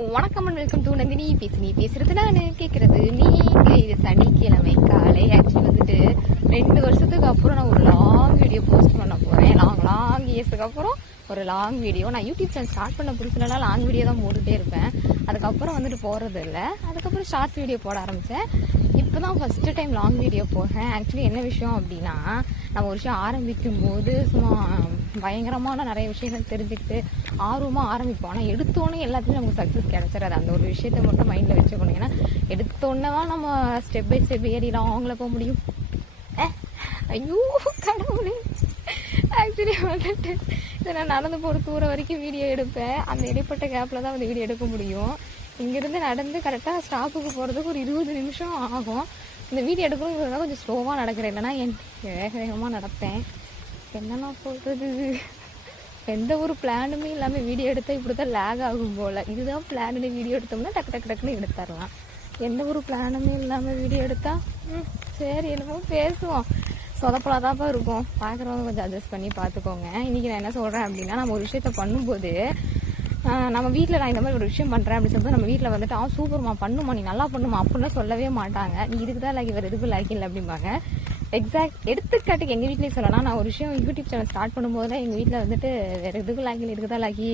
வணக்கம் and welcome to Nandini பேசுறது நான் கேட்கறது நீங்க. இது சனிக்கிழமை காலை. ஆக்சுவலி வந்துட்டு 2 வருஷத்துக்கு அப்புறம் நான் ஒரு லாங் வீடியோ போஸ்ட் பண்ண போறேன். லாங் இயர்ஸுக்கு அப்புறம் ஒரு லாங் வீடியோ. நான் யூடியூப் சேனல் ஸ்டார்ட் பண்ண புதுசுலாம் லாங் வீடியோ தான் போட்டுட்டே இருப்பேன். அதுக்கப்புறம் வந்துட்டு போறது இல்லை. அதுக்கப்புறம் ஷார்ட்ஸ் வீடியோ போட ஆரம்பிச்சேன். இப்போதான் ஃபர்ஸ்ட் டைம் லாங் வீடியோ போடுறேன். ஆக்சுவலி என்ன விஷயம் அப்படின்னா, நம்ம ஒரு விஷயம் ஆரம்பிக்கும் போது சும்மா பயங்கரமான நிறைய விஷயங்கள் தெரிஞ்சுக்கிட்டு ஆர்வமாக ஆரம்பிப்போம். ஆனால் எடுத்தோன்னே எல்லாத்துலேயும் நமக்கு சக்ஸஸ் கிடைச்சிடாது. அந்த ஒரு விஷயத்தை மட்டும் மைண்டில் வச்சுக்கணும். ஏன்னா எடுத்தோன்னே தான் நம்ம ஸ்டெப் பை ஸ்டெப் ஏறிடலாம் அவங்கள போக முடியும். ஐயோ கடவுளே. ஆக்சுவலி வந்துட்டு நான் நடந்து போகிற தூரம் வரைக்கும் வீடியோ எடுப்பேன். அந்த இடைப்பட்ட கேப்பில் தான் வந்து வீடியோ எடுக்க முடியும். இங்கேருந்து நடந்து கரெக்டாக ஸ்டாப்புக்கு போகிறதுக்கு ஒரு 20 நிமிஷம் ஆகும். இந்த வீடியோ எடுக்கணுங்கிறதுனால கொஞ்சம் ஸ்லோவாக நடக்கிறேன். இல்லைன்னா வேக வேகமாக நடப்பேன். என்னன்னா சொல்கிறது, எந்த ஒரு பிளானுமே இல்லாமல் வீடியோ எடுத்தால் இப்படி தான் லேக் ஆகும் போல். இதுதான் பிளான்னு வீடியோ எடுத்தோம்னா டக்குன்னு எடுத்துடலாம். எந்த ஒரு பிளானுமே இல்லாமல் வீடியோ எடுத்தால் சரி என்னமோ பேசுவோம், சொதப்பலாதாப்பா இருக்கும். பார்க்குறவங்க கொஞ்சம் அட்ஜஸ்ட் பண்ணி பார்த்துக்கோங்க. இன்றைக்கி நான் என்ன சொல்கிறேன் அப்படின்னா, நம்ம ஒரு விஷயத்த பண்ணும்போது நம்ம வீட்டில் நான் இந்த மாதிரி ஒரு விஷயம் பண்ணுறேன் அப்படின்னு சொல்லிட்டு நம்ம வீட்டில் வந்துட்டு சூப்பர்மா பண்ணுமா, நீ நல்லா பண்ணுமா அப்படின்னு சொல்லவே மாட்டாங்க. நீ இதுக்கு தான் லாக்கி, வேறு எதுக்கு லாக்கி இல்லை அப்படிம்பாங்க. எக்ஸாக்ட் எடுத்துக்காட்டுக்கு எங்கள் வீட்லேயே சொல்லலாம். நான் ஒரு விஷயம் யூடியூப் சேனல் ஸ்டார்ட் பண்ணும்போது தான் எங்கள் வீட்டில் வந்துட்டு வேறு எதுக்கு லாக்கி இல்லை, இதுக்கு தான் லாக்கி